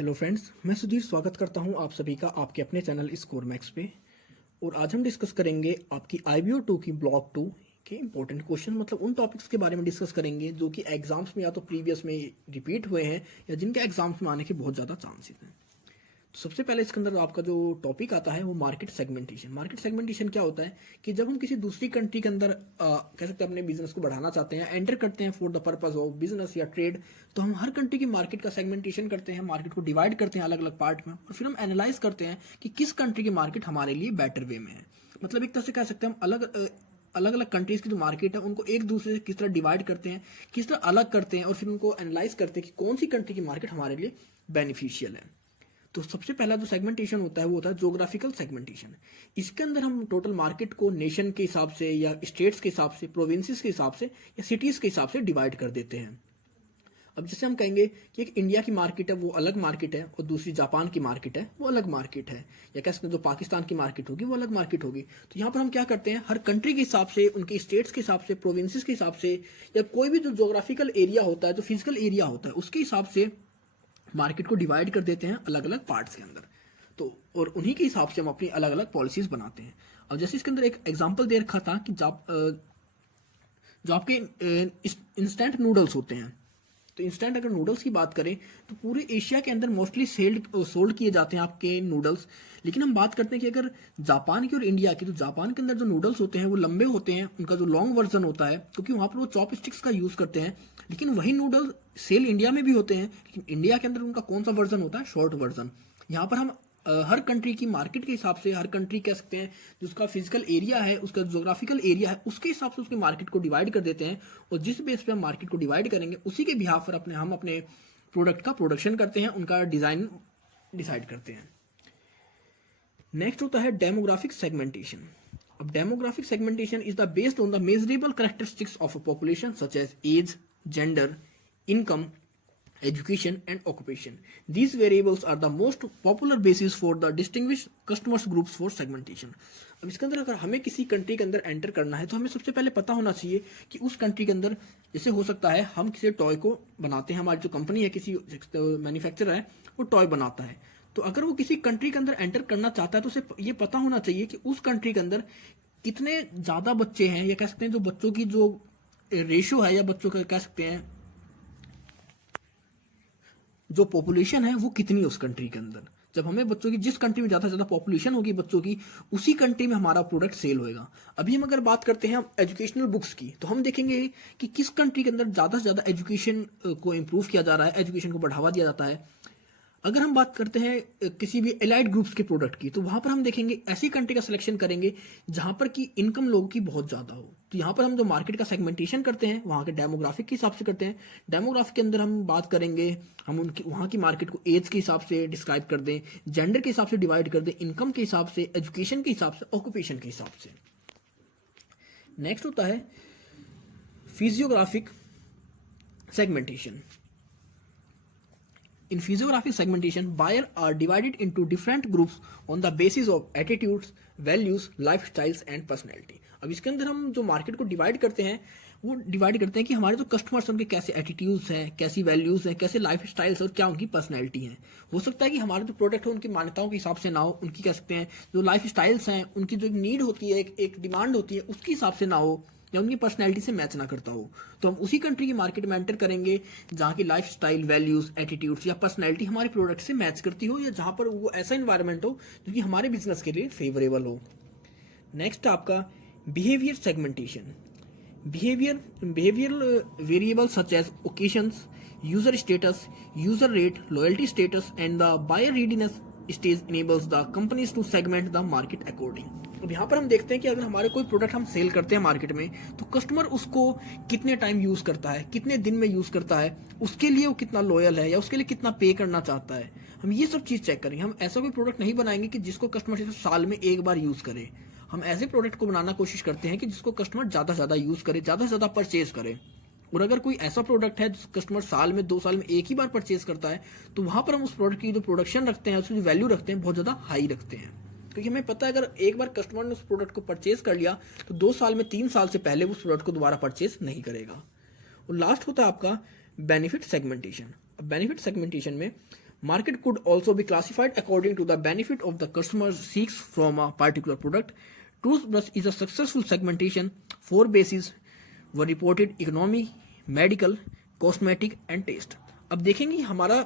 Hello friends, मैं सुधीर स्वागत करता हूं आप सभी का आपके अपने चैनल स्कोर मैक्स पे। और आज हम डिस्कस करेंगे आपकी IBO 2 की ब्लॉक 2 के इंपॉर्टेंट क्वेश्चन, मतलब उन टॉपिक्स के बारे में डिस्कस करेंगे जो कि एग्जाम्स में या तो प्रीवियस में रिपीट हुए हैं या जिनके एग्जाम्स में आने के बहुत ज़्यादा चांसेस हैं। तो सबसे पहले इसके अंदर आपका जो टॉपिक आता है वो मार्केट सेगमेंटेशन। मार्केट सेगमेंटेशन क्या होता है कि जब हम किसी दूसरी कंट्री के अंदर कह सकते हैं अपने बिजनेस को बढ़ाना चाहते हैं, एंटर करते हैं for the purpose of business या ट्रेड, तो हम हर कंट्री की मार्केट का सेगमेंटेशन करते हैं, मार्केट को डिवाइड करते हैं अलग अलग पार्ट में, और फिर हम एनालाइज करते हैं कि किस कंट्री की मार्केट हमारे लिए बेटर वे में है। मतलब एक तरह से कह सकते हैं हम अलग अलग कंट्रीज की जो मार्केट है उनको एक दूसरे से किस तरह डिवाइड करते हैं, किस तरह अलग करते हैं, और फिर उनको एनालाइज करते हैं कि कौन सी कंट्री की मार्केट हमारे लिए बेनिफिशियल है। तो सबसे पहला जो सेगमेंटेशन होता है वो होता है ज्योग्राफिकल सेगमेंटेशन। इसके अंदर हम टोटल मार्केट को नेशन के हिसाब से या स्टेट्स के हिसाब से, प्रोविंसेस के हिसाब से या सिटीज के हिसाब से डिवाइड कर देते हैं। अब जैसे हम कहेंगे कि एक इंडिया की मार्केट है वो अलग मार्केट है और दूसरी जापान की मार्केट है वो अलग मार्केट है, या कह सकते हैं जो पाकिस्तान की मार्केट होगी वो अलग मार्केट होगी। तो यहाँ पर हम क्या करते हैं, हर कंट्री के हिसाब से, उनके स्टेट्स के हिसाब से, प्रोविंसेस के हिसाब से, या कोई भी जो ज्योग्राफिकल एरिया होता है, जो फिजिकल एरिया होता है, उसके हिसाब से मार्केट को डिवाइड कर देते हैं अलग अलग पार्ट्स के अंदर। तो और उन्हीं के हिसाब से हम अपनी अलग अलग पॉलिसीज बनाते हैं। अब जैसे इसके अंदर एक एग्जांपल दे रखा था कि जो आपके इंस्टेंट नूडल्स होते हैं, तो इंस्टेंट अगर नूडल्स की बात करें तो पूरे एशिया के अंदर मोस्टली सोल्ड किए जाते हैं आपके नूडल्स। लेकिन हम बात करते हैं कि अगर जापान की और इंडिया की, तो जापान के अंदर जो नूडल्स होते हैं वो लंबे होते हैं, उनका जो लॉन्ग वर्जन होता है, क्योंकि वहाँ पर वो चॉप स्टिक्स का यूज़ करते हैं। लेकिन वही नूडल सेल इंडिया में भी होते हैं, लेकिन इंडिया के अंदर उनका कौन सा वर्जन होता है, शॉर्ट वर्जन। यहाँ पर हम हर कंट्री की मार्केट के हिसाब से, हर कंट्री कह सकते हैं जिसका फिजिकल एरिया है, उसका जोग्राफिकल एरिया है, उसके हिसाब से उसकी मार्केट को डिवाइड कर देते हैं। और जिस बेस पे हम मार्केट को डिवाइड करेंगे उसी के बिहाफ पर हम अपने प्रोडक्ट का प्रोडक्शन करते हैं, उनका डिजाइन डिसाइड करते हैं। नेक्स्ट होता है डेमोग्राफिक सेगमेंटेशन। अब demographic segmentation is the based on the measurable characteristics of a population such as age, gender, income, education and occupation. These variables are the most popular basis for the distinguished customers groups for segmentation. अब इसके अंदर अगर हमें किसी country के अंदर enter करना है तो हमें सबसे पहले पता होना चाहिए कि उस कंट्री के अंदर, जैसे हो सकता है हम किसी टॉय को बनाते हैं, हमारी जो कंपनी है, किसी मैन्युफैक्चरर है वो टॉय बनाता है, तो अगर वो किसी कंट्री के अंदर एंटर करना चाहता है तो उसे ये पता होना चाहिए कि उस कंट्री के अंदर कितने ज़्यादा बच्चे हैं, या कह सकते हैं जो बच्चों की जो रेशियो है, या बच्चों का कह सकते हैं जो पॉपुलेशन है वो कितनी है उस कंट्री के अंदर। जब हमें बच्चों की, जिस कंट्री में ज़्यादा से ज़्यादा पॉपुलेशन होगी बच्चों की, उसी कंट्री में हमारा प्रोडक्ट सेल होएगा। अभी हम अगर बात करते हैं एजुकेशनल बुक्स की, तो हम देखेंगे कि किस कंट्री के अंदर ज़्यादा से ज़्यादा एजुकेशन को इम्प्रूव किया जा रहा है, एजुकेशन को बढ़ावा दिया जाता है। अगर हम बात करते हैं किसी भी एलाइड ग्रुप्स के प्रोडक्ट की, तो वहाँ पर हम देखेंगे ऐसी कंट्री का सिलेक्शन करेंगे जहाँ पर की इनकम लोगों की बहुत ज़्यादा हो। तो यहाँ पर हम जो मार्केट का सेगमेंटेशन करते हैं वहाँ के डेमोग्राफिक के हिसाब से करते हैं। डेमोग्राफिक के अंदर हम बात करेंगे, हम उनकी वहाँ की मार्केट को एज के हिसाब से डिस्क्राइब कर दें, जेंडर के हिसाब से डिवाइड कर दें, इनकम के हिसाब से, एजुकेशन के हिसाब से, ऑक्यूपेशन के हिसाब से। नेक्स्ट होता है physiographic segmentation. In physiographic segmentation, buyers are divided into different groups on the basis of attitudes, values, lifestyles and personality. अब इसके अंदर हम जो मार्केट को डिवाइड करते हैं वो डिवाइड करते हैं कि हमारे जो कस्टमर्स हैं उनके कैसे एटीट्यूड्स हैं, कैसी वैल्यूज़ हैं, कैसे लाइफ स्टाइल्स और क्या उनकी पर्सनैलिटी है। हो सकता है कि हमारे जो प्रोडक्ट है उनकी मान्यताओं के हिसाब से ना हो, उनकी कह सकते हैं जो लाइफ स्टाइल्स हैं, उनकी जो नीड होती है, एक डिमांड होती है, उसके हिसाब से ना हो, या उनकी पर्सनैलिटी से मैच ना करता हो। तो हम उसी कंट्री की मार्केट में एंटर करेंगे जहाँ की लाइफ स्टाइल, वैल्यूज, एटीट्यूड्स या पर्सनैलिटी हमारे प्रोडक्ट से मैच करती हो, या जहाँ पर वो ऐसा इन्वायरमेंट हो जो कि हमारे बिजनेस के लिए फेवरेबल हो। नेक्स्ट आपका behaviour segmentation. Behavioural variable such as occasions, user status, user rate, loyalty status and the buyer readiness stage enables the companies to segment the market according. अब यहाँ पर हम देखते हैं कि अगर हमारे कोई प्रोडक्ट हम सेल करते हैं मार्केट में, तो कस्टमर उसको कितने टाइम यूज़ करता है, कितने दिन में यूज़ करता है, उसके लिए वो कितना लॉयल है, या उसके लिए कितना पे करना चाहता है, हम ये सब चीज़ चेक करेंगे। हम ऐसा कोई प्रोडक्ट नहीं बनाएंगे कि जिसको कस्टमर सिर्फ साल में एक बार यूज़ करे। हम ऐसे प्रोडक्ट को बनाना कोशिश करते हैं कि जिसको कस्टमर ज़्यादा से ज़्यादा यूज़ करे, ज़्यादा से ज़्यादा परचेज करे। और अगर कोई ऐसा प्रोडक्ट है जिस कस्टमर साल में, 2 साल में एक ही बार परचेज करता है, तो वहाँ पर हम उस प्रोडक्ट की जो प्रोडक्शन रखते हैं, उसकी जो वैल्यू रखते हैं, बहुत ज़्यादा हाई रखते हैं। क्योंकि हमें पता है अगर एक बार कस्टमर ने उस प्रोडक्ट को परचेज कर लिया तो 2 साल में, 3 साल से पहले उस प्रोडक्ट को दोबारा परचेज नहीं करेगा। और लास्ट होता है आपका बेनिफिट सेगमेंटेशन। अब बेनिफिट सेगमेंटेशन में Market could also be classified according to the benefit of the customer seeks from a particular product. Toothbrush is a successful segmentation. 4 bases were reported: economy, medical, cosmetic and taste. अब देखेंगे हमारा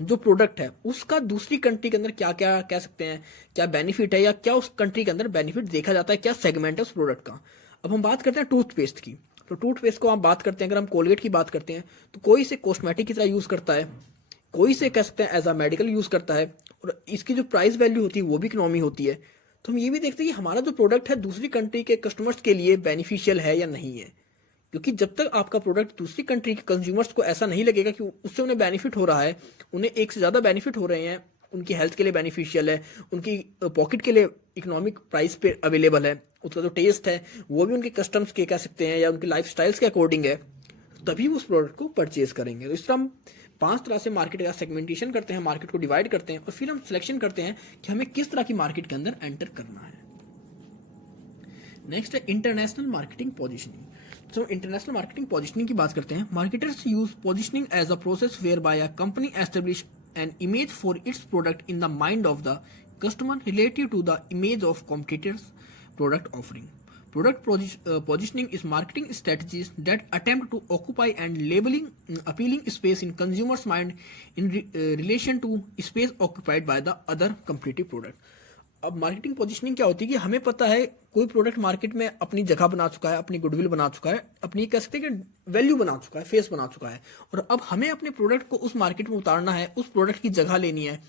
जो product है उसका दूसरी country के अंदर क्या क्या कह सकते हैं, क्या बेनिफिट है या क्या उस कंट्री के अंदर बेनिफिट देखा जाता है, क्या सेगमेंट है उस प्रोडक्ट का। अब हम बात करते हैं टूथपेस्ट की। तो टूथपेस्ट को हम बात करते हैं, अगर हम कोलगेट की बात करते हैं तो कोई इसे कॉस्मेटिक की तरह यूज करता है, कोई इसे कह सकते हैं एज अ मेडिकल यूज करता है, और इसकी जो प्राइस वैल्यू होती है वो भी इकोनॉमी होती है। तो हम ये भी देखते हैं कि हमारा जो प्रोडक्ट है दूसरी कंट्री के कस्टमर्स के लिए बेनिफिशियल है या नहीं है, क्योंकि जब तक आपका प्रोडक्ट दूसरी कंट्री के कंज्यूमर्स को ऐसा नहीं लगेगा कि उससे उन्हें बेनिफिट हो रहा है, उन्हें एक से ज़्यादा बेनिफिट हो रहे हैं, उनकी हेल्थ के लिए बेनिफिशियल है, उनकी पॉकेट के लिए इकोनॉमिक प्राइस पे अवेलेबल है, उसका जो टेस्ट है वो भी उनके कस्टम्स के कह सकते हैं या उनके लाइफ स्टाइल्स के अकॉर्डिंग है, तभी वो उस प्रोडक्ट को परचेज करेंगे। तो इस तरह हम 5 तरह से मार्केट का सेगमेंटेशन करते हैं, मार्केट को डिवाइड करते हैं और फिर हम सिलेक्शन करते हैं कि हमें किस तरह की मार्केट के अंदर एंटर करना है। नेक्स्ट है इंटरनेशनल मार्केटिंग पोजिशनिंग। तो इंटरनेशनल मार्केटिंग पोजिशनिंग की बात करते हैं। Marketers use positioning as a process whereby a company establish an image for its product in the mind of the customer relative to the image of competitors product offering. Product positioning is marketing strategies that attempt to occupy and labeling appealing space in consumers' mind in relation to space occupied by the other competitive product. अब marketing positioning क्या होती है कि हमें पता है कोई product market में अपनी जगह बना चुका है, अपनी गुडविल बना चुका है, अपनी कह सकते हैं कि वैल्यू बना चुका है, फेस बना चुका है, और अब हमें अपने प्रोडक्ट को उस मार्केट में उतारना है, उस प्रोडक्ट की जगह लेनी है।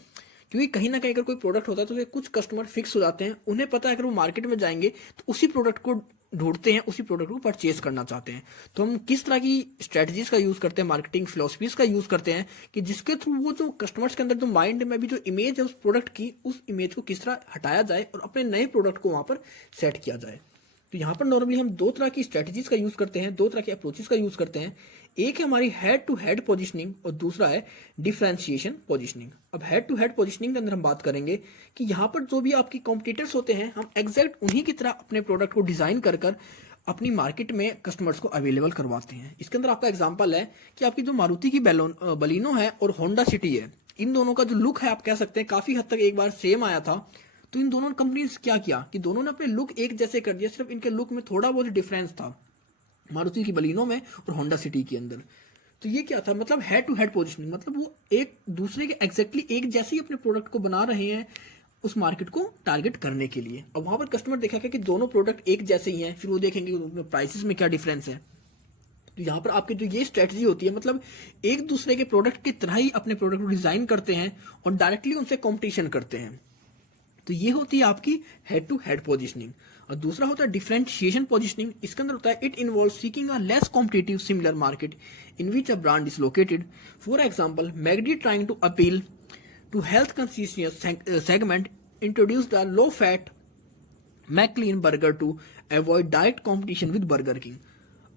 क्योंकि कहीं ना कहीं अगर कोई प्रोडक्ट होता है तो कुछ कस्टमर फिक्स हो जाते हैं, उन्हें पता है अगर वो मार्केट में जाएंगे तो उसी प्रोडक्ट को ढूंढते हैं, उसी प्रोडक्ट को परचेज करना चाहते हैं। तो हम किस तरह की स्ट्रेटजीज का यूज करते हैं, मार्केटिंग फिलोसफीज का यूज करते हैं कि जिसके थ्रू वो जो कस्टमर्स के अंदर जो माइंड में भी जो इमेज है उस प्रोडक्ट की, उस इमेज को किस तरह हटाया जाए और अपने नए प्रोडक्ट को वहां पर सेट किया जाए। तो यहाँ पर नॉर्मली हम 2 तरह की स्ट्रेटजीज का यूज करते हैं, 2 तरह के अप्रोचेस का यूज करते हैं। एक है हमारी हेड टू हेड पोजीशनिंग और दूसरा है डिफरेंशिएशन पोजीशनिंग। अब हेड टू हेड पोजीशनिंग के अंदर हम बात करेंगे कि यहाँ पर जो भी आपकी कॉम्पिटिटर्स होते हैं, हम एग्जैक्ट उन्हीं की तरह अपने प्रोडक्ट को डिजाइन कर कर अपनी मार्केट में कस्टमर्स को अवेलेबल करवाते हैं। इसके अंदर आपका एग्जांपल है कि आपकी जो मारुति की बलिनो है और होंडा सिटी है, इन दोनों का जो लुक है आप कह सकते हैं काफी हद तक एक बार सेम आया था। तो इन दोनों कंपनीज क्या किया कि दोनों ने अपने लुक एक जैसे कर दिया, सिर्फ इनके लुक में थोड़ा बहुत डिफरेंस था मारुति की बलिनो में और होंडा सिटी के अंदर। तो ये क्या था, मतलब हेड टू हेड पोजीशनिंग, मतलब वो एक दूसरे के एग्जैक्टली एक जैसे ही अपने प्रोडक्ट को बना रहे हैं उस मार्केट को टारगेट करने के लिए। अब वहां पर कस्टमर देखा कि दोनों प्रोडक्ट एक जैसे ही हैं, फिर वो देखेंगे उनमें प्राइसेस में क्या डिफरेंस है। तो यहाँ पर आपकी जो ये स्ट्रेटजी होती है, मतलब एक दूसरे के प्रोडक्ट की तरह ही अपने प्रोडक्ट को डिजाइन करते हैं और डायरेक्टली उनसे कॉम्पिटिशन करते हैं। तो ये होती है आपकी हेड टू हेड पोजीशनिंग। और दूसरा होता है डिफरेंशिएशन पोजीशनिंग। इसके अंदर होता है it involve seeking a less competitive similar market in which a brand is located. For example, McD trying to appeal to health conscious segment introduce the low fat McLean burger to avoid direct competition with Burger King.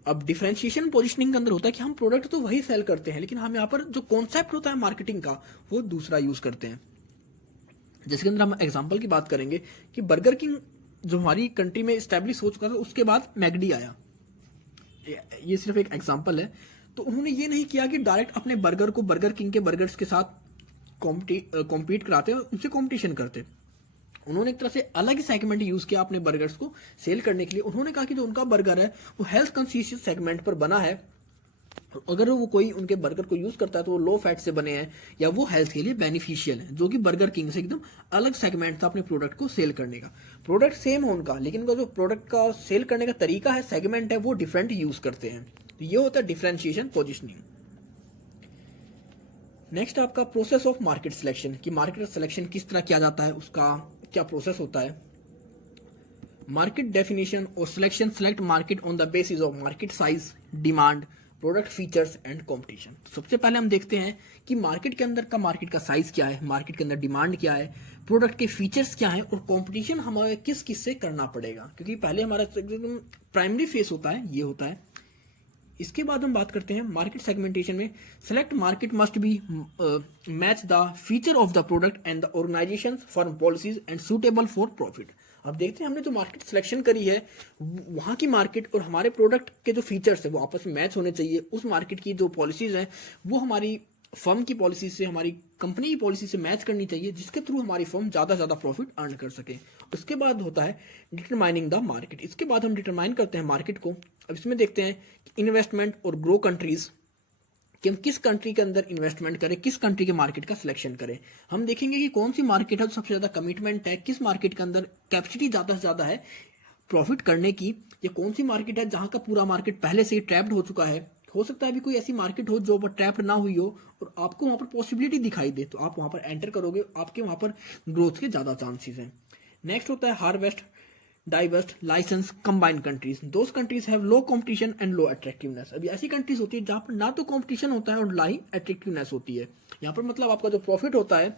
अब differentiation positioning के अंदर होता है कि हम product तो वही cell करते हैं, लेकिन हम यहाँ पर जो कॉन्सेप्ट होता है मार्केटिंग का वो दूसरा यूज करते हैं। जिसके अंदर हम एग्जांपल की बात करेंगे कि बर्गर किंग जो हमारी कंट्री में स्टैब्लिश हो चुका था, उसके बाद मैगडी आया, ये सिर्फ एक एग्जांपल है। तो उन्होंने ये नहीं किया कि डायरेक्ट अपने बर्गर को बर्गर किंग के बर्गर्स के साथ कॉम्पीट कराते और उनसे कॉम्पिटिशन करते। उन्होंने एक तरह से अलग ही सेगमेंट यूज किया अपने बर्गर्स को सेल करने के लिए। उन्होंने कहा कि जो उनका बर्गर है वो हेल्थ कॉन्शियस सेगमेंट पर बना है, अगर वो कोई उनके बर्गर को यूज करता है तो वो लो फैट से बने हैं या वो हेल्थ के लिए बेनिफिशियल है, जो कि बर्गर किंग से एकदम अलग सेगमेंट था अपने प्रोडक्ट को सेल करने का। प्रोडक्ट सेम है उनका, लेकिन उनका जो प्रोडक्ट का सेल करने का तरीका है, सेगमेंट है, वो डिफरेंट यूज करते हैं। तो ये होता है डिफरेंशिएशन पोजीशनिंग। नेक्स्ट आपका प्रोसेस ऑफ मार्केट सिलेक्शन, कि मार्केट सिलेक्शन किस तरह किया जाता है, उसका क्या प्रोसेस होता है। मार्केट डेफिनेशन और selection, select market on the basis of market size, demand, product features and competition. सबसे पहले हम देखते हैं कि मार्केट के अंदर का मार्केट का साइज क्या है, मार्केट के अंदर डिमांड क्या है, प्रोडक्ट के फीचर्स क्या है और कंपटीशन हमें किस किस से करना पड़ेगा, क्योंकि पहले हमारा प्राइमरी फेस होता है, ये होता है। इसके बाद हम बात करते हैं मार्केट सेगमेंटेशन में, select market must be match the feature of the product and the organisation for policies and suitable for profit. अब देखते हैं हमने जो मार्केट सिलेक्शन करी है वहां की मार्केट और हमारे प्रोडक्ट के जो फीचर्स है वो आपस में मैच होने चाहिए। उस मार्केट की जो पॉलिसीज हैं वो हमारी फर्म की पॉलिसी से, हमारी कंपनी की पॉलिसी से मैच करनी चाहिए, जिसके थ्रू हमारी फर्म ज़्यादा से ज़्यादा प्रॉफिट अर्न कर सके। उसके बाद होता है डिटरमाइनिंग द मार्केट। इसके बाद हम डिटरमाइन करते हैं मार्केट को। अब इसमें देखते हैं कि इन्वेस्टमेंट और ग्रो कंट्रीज, कि हम किस कंट्री के अंदर इन्वेस्टमेंट करें, किस कंट्री के मार्केट का सिलेक्शन करें। हम देखेंगे कि कौन सी मार्केट है जो सबसे ज़्यादा कमिटमेंट है, किस मार्केट के अंदर कैपेसिटी ज़्यादा से ज़्यादा है प्रॉफिट करने की, या कौन सी मार्केट है जहाँ का पूरा मार्केट पहले से ही ट्रैप्ड हो चुका है। हो सकता है अभी कोई ऐसी मार्केट हो जो ट्रैप्ड ना हुई हो और आपको वहाँ पर पॉसिबिलिटी दिखाई दे, तो आप वहाँ पर एंटर करोगे, आपके वहाँ पर ग्रोथ के ज़्यादा चांसेस हैं। नेक्स्ट होता है harvest, divest, license, combined countries. Those countries have low competition and low attractiveness. अभी ऐसी कंट्रीज होती है जहाँ पर ना तो कंपटीशन होता है और ना ही अट्रैक्टिवनेस होती है। यहाँ पर मतलब आपका जो प्रॉफिट होता है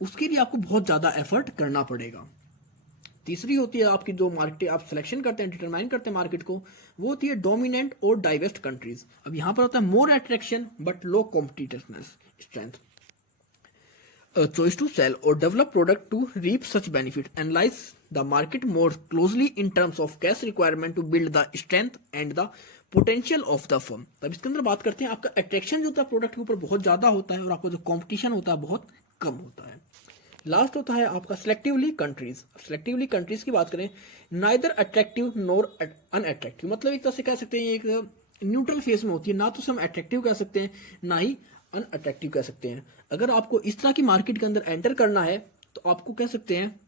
उसके लिए आपको बहुत ज़्यादा एफर्ट करना पड़ेगा। तीसरी होती है आपकी जो मार्केट आप सिलेक्शन करते हैं, डिटरमाइन करते हैं मार्केट को, वो होती है डोमिनेंट और डाइवर्स्ट कंट्रीज। अब यहाँ पर होता है more attraction but low competitiveness strength, choice to sell or develop product to reap such benefit, analyze the market more closely in terms of cash requirement to build the strength and the potential of the firm। तब इसके अंदर बात करते हैं आपका attraction जो होता है प्रोडक्ट के ऊपर बहुत ज़्यादा होता है और आपका जो कंपटीशन होता है बहुत कम होता है। लास्ट होता है आपका सिलेक्टिवली कंट्रीज। सिलेक्टिवली कंट्रीज की बात करें, नाइदर अट्रैक्टिव नोर अनअट्रैक्टिव, मतलब एक तरह से कह सकते हैं एक न्यूट्रल फेस में होती है, ना तो हम अट्रैक्टिव कह सकते हैं ना ही अनअट्रैक्टिव कह सकते हैं। अगर आपको इस तरह की मार्केट के अंदर एंटर करना है तो आपको कह सकते हैं,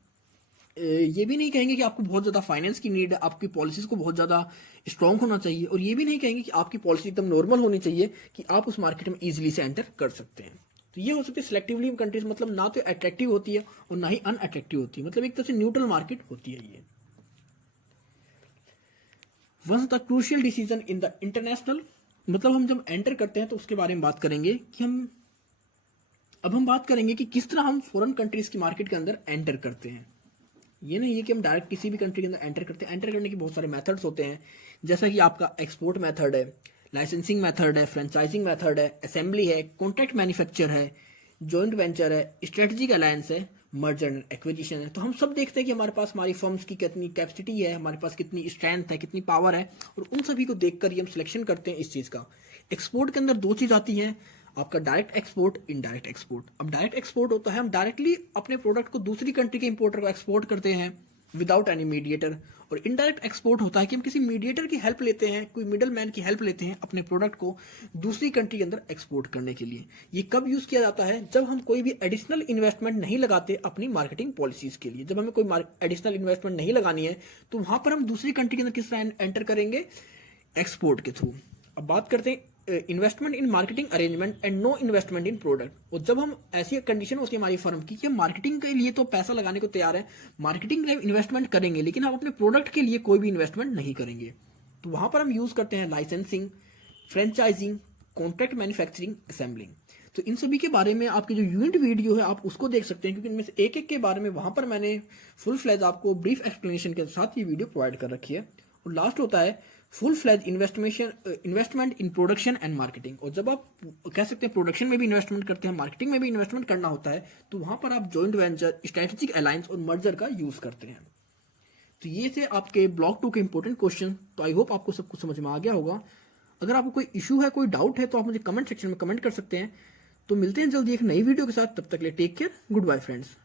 ये भी नहीं कहेंगे कि आपको बहुत ज़्यादा फाइनेंस की नीड है, आपकी पॉलिसीज को बहुत ज़्यादा स्ट्रॉन्ग होना चाहिए, और ये भी नहीं कहेंगे कि आपकी पॉलिसी एकदम नॉर्मल होनी चाहिए कि आप उस मार्केट में ईजिली से एंटर कर सकते हैं। तो ये हो सकती है सिलेक्टिवली कंट्रीज, मतलब ना तो अट्रैक्टिव होती है और ना ही अनअट्रैक्टिव होती है, मतलब एक तरह से न्यूट्रल मार्केट होती है ये। Once the crucial decision in the international, मतलब हम जब एंटर करते हैं तो उसके बारे में बात करेंगे कि हम बात करेंगे कि किस तरह हम फॉरेन कंट्रीज की मार्केट के अंदर एंटर करते हैं। ये नहीं है कि हम डायरेक्ट किसी भी कंट्री के अंदर एंटर करते हैं। एंटर करने के बहुत सारे मेथड्स होते हैं, जैसा कि आपका एक्सपोर्ट मेथड है, लाइसेंसिंग मेथड है, फ्रेंचाइजिंग मेथड है, असेंबली है, कॉन्ट्रैक्ट मैन्युफैक्चर है, जॉइंट वेंचर है, स्ट्रेटेजिक अलायंस है, मर्जर एंड एक्विजिशन है। तो हम सब देखते हैं कि हमारे पास हमारी फर्म्स की कितनी कैपेसिटी है, हमारे पास कितनी स्ट्रेंथ है, कितनी पावर है, और उन सभी को देखकर ही हम सिलेक्शन करते हैं इस चीज़ का। एक्सपोर्ट के अंदर दो चीज़ आती हैं, आपका डायरेक्ट एक्सपोर्ट, इनडायरेक्ट एक्सपोर्ट। अब डायरेक्ट एक्सपोर्ट होता है हम डायरेक्टली अपने प्रोडक्ट को दूसरी कंट्री के इंपोर्टर को एक्सपोर्ट करते हैं विदाउट एनी मीडिएटर, और इनडायरेक्ट एक्सपोर्ट होता है कि हम किसी मीडिएटर की हेल्प लेते हैं, कोई मिडल मैन की हेल्प लेते हैं अपने प्रोडक्ट को दूसरी कंट्री के अंदर एक्सपोर्ट करने के लिए। ये कब यूज़ किया जाता है? जब हम कोई भी एडिशनल इन्वेस्टमेंट नहीं लगाते अपनी मार्केटिंग पॉलिसीज़ के लिए। जब हमें कोई एडिशनल इन्वेस्टमेंट नहीं लगानी है तो वहाँ पर हम दूसरी कंट्री के अंदर किस तरह एंटर करेंगे? एक्सपोर्ट के थ्रू। अब बात करते हैं investment in marketing arrangement and no investment in product. और जब हम ऐसी कंडीशन होती है हमारी फर्म की कि हम मार्केटिंग के लिए तो पैसा लगाने को तैयार है, मार्केटिंग के लिए इन्वेस्टमेंट करेंगे, लेकिन हम अपने प्रोडक्ट के लिए कोई भी इन्वेस्टमेंट नहीं करेंगे, तो वहां पर हम यूज करते हैं licensing, franchising, contract manufacturing, assembling. तो इन सभी के बारे में आपकी जो यूनिट वीडियो है आप उसको देख सकते हैं, क्योंकि इनमें से एक एक के बारे में वहां पर मैंने फुल फ्लैज आपको ब्रीफ एक्सप्लेनेशन के साथ ये वीडियो प्रोवाइड कर रखी है। और लास्ट होता है full fledge investment in production and marketing. और जब आप कह सकते हैं प्रोडक्शन में भी इन्वेस्टमेंट करते हैं, मार्केटिंग में भी इन्वेस्टमेंट करना होता है, तो वहां पर आप जॉइंट वेंचर, स्ट्रेटेजिक अलायंस और मर्जर का यूज करते हैं। तो ये थे आपके ब्लॉक 2 के इंपॉर्टेंट क्वेश्चन। तो आई होप आपको सब कुछ समझ में आ गया होगा। अगर आपको कोई इशू है, कोई डाउट है, तो आप मुझे कमेंट सेक्शन में कमेंट कर सकते हैं। तो मिलते हैं जल्दी एक नई वीडियो के साथ, तब तक के लिए take care, goodbye friends.